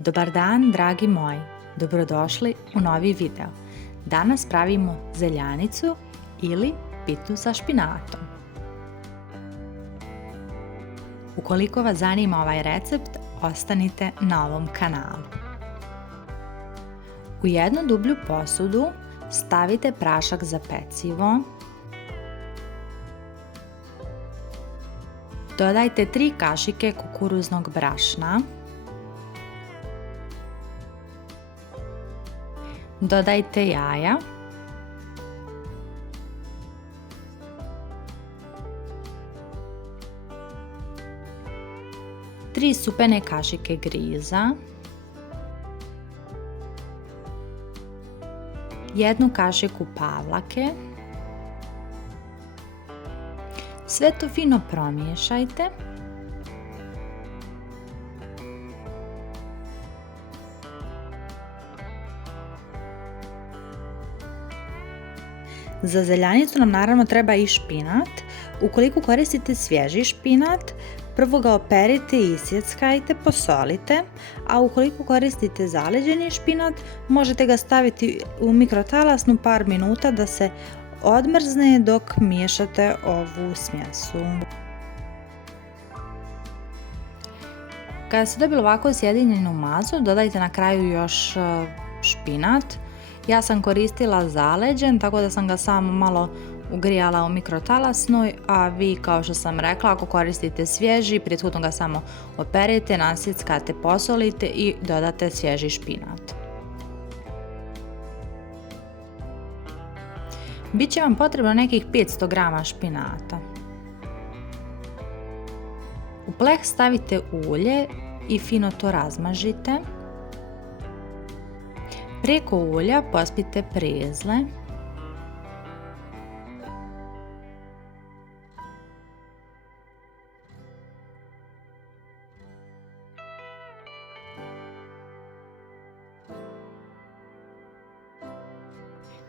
Dobar dan, dragi moji, dobrodošli u novi video. Danas pravimo zeljanicu ili pitu sa špinatom. Ukoliko vas zanima ovaj recept, ostanite na ovom kanalu. U jednu dublju posudu stavite prašak za pecivo, dodajte 3 kašike kukuruznog brašna, dodajte jaja, tri supene kašike griza, 1 kašiku pavlake. Sve to fino promiješajte. Za zeljanicu nam naravno treba i špinat. Ukoliko koristite svježi špinat, prvo ga operite i isjeckajte, posolite, a ukoliko koristite zaleđeni špinat, možete ga staviti u mikrotalasnu par minuta da se odmrzne dok miješate ovu smjesu. Kada ste dobili ovako sjedinjenu masu, dodajte na kraju još špinat. Ja sam koristila zaleđen, tako da sam ga samo malo ugrijala u mikrotalasnoj, a vi, kao što sam rekla, ako koristite svježi, prethodno ga samo operete, nasjeckate, posolite i dodate svježi špinat. Biće vam potrebno nekih 500 g špinata. U pleh stavite ulje i fino to razmažite. Preko ulja pospite prezle.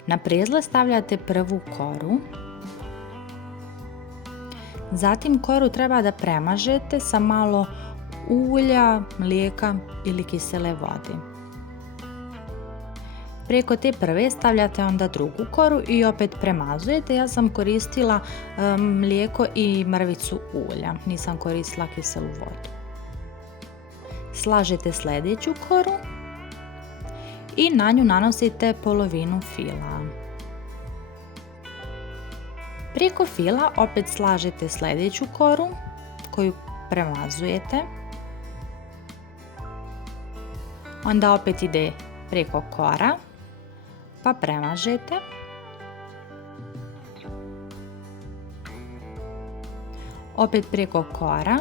Na prezle stavljate prvu koru. Zatim koru treba da premažete sa malo ulja, mlijeka ili kisele vode. Preko te prve stavljate onda drugu koru i opet premazujete. Ja sam koristila mlijeko i mrvicu ulja, nisam koristila kiselu vodu. Slažete sljedeću koru i na nju nanosite polovinu fila. Preko fila opet slažete sljedeću koru koju premazujete. Onda opet ide preko kora, pa premažete. Opet preko kora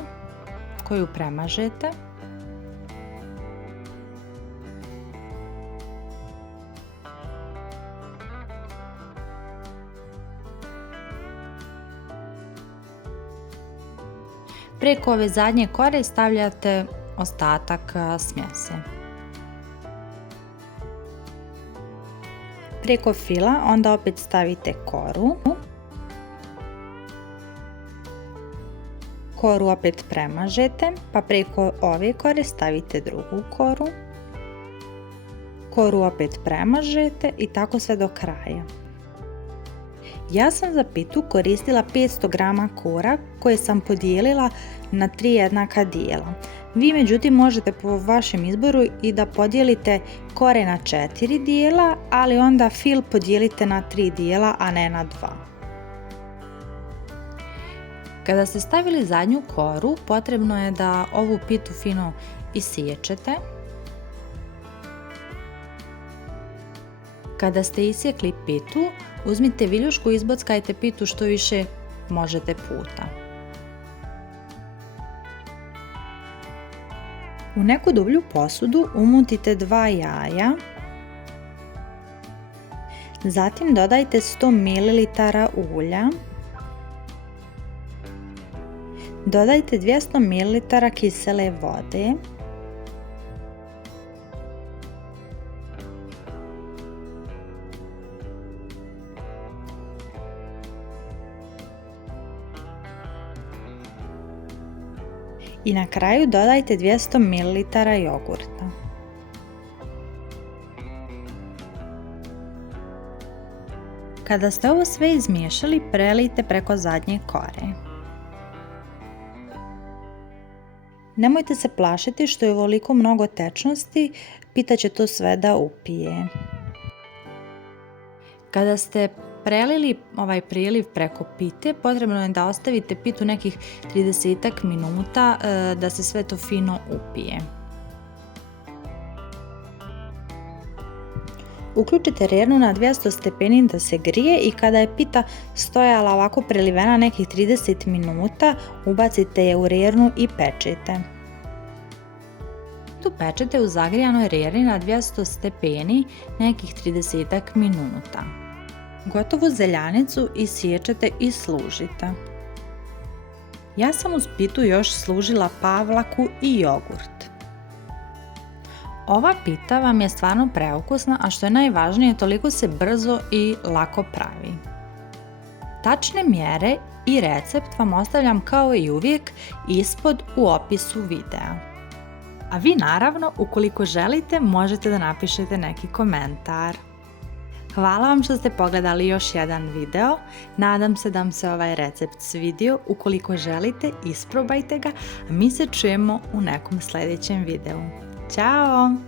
koju premažete. Preko ove zadnje kore stavljate ostatak smjese. Preko fila onda opet stavite koru. Koru opet premažete, pa preko ove kore stavite drugu koru. Koru opet premažete i tako sve do kraja. Ja sam za pitu koristila 500 g kora koje sam podijelila na 3 jednaka dijela. Vi međutim možete po vašem izboru i da podijelite kore na 4 dijela, ali onda fil podijelite na 3 dijela, a ne na 2. Kada ste stavili zadnju koru, potrebno je da ovu pitu fino isiječete. Kada ste isjekli pitu, uzmite viljušku i izbockajte pitu što više možete puta. U neku dublju posudu umutite 2 jaja. Zatim dodajte 100 ml ulja. Dodajte 200 ml kisele vode. I na kraju dodajte 200 ml jogurta. Kada ste ovo sve izmiješali, prelijte preko zadnje kore. Nemojte se plašiti što je ovoliko mnogo tečnosti, pita će to sve da upije. Kada ste prelili ovaj priliv preko pite, potrebno je da ostavite pitu nekih 30 minuta da se sve to fino upije. Uključite rernu na 200 stepeni da se grije i kada je pita stojala ovako prelivena nekih 30 minuta, ubacite je u rernu i pečete. Tu pečete u zagrijanoj rerni na 200 stepeni nekih 30 minuta. Gotovu zeljanicu isiječete i služite. Ja sam uz pitu još služila pavlaku i jogurt. Ova pita vam je stvarno preukusna, a što je najvažnije, toliko se brzo i lako pravi. Tačne mjere i recept vam ostavljam kao i uvijek ispod u opisu videa. A vi naravno, ukoliko želite, možete da napišete neki komentar. Hvala vam što ste pogledali još jedan video. Nadam se da vam se ovaj recept svidio. Ukoliko želite, isprobajte ga, a mi se čujemo u nekom sljedećem videu. Ćao!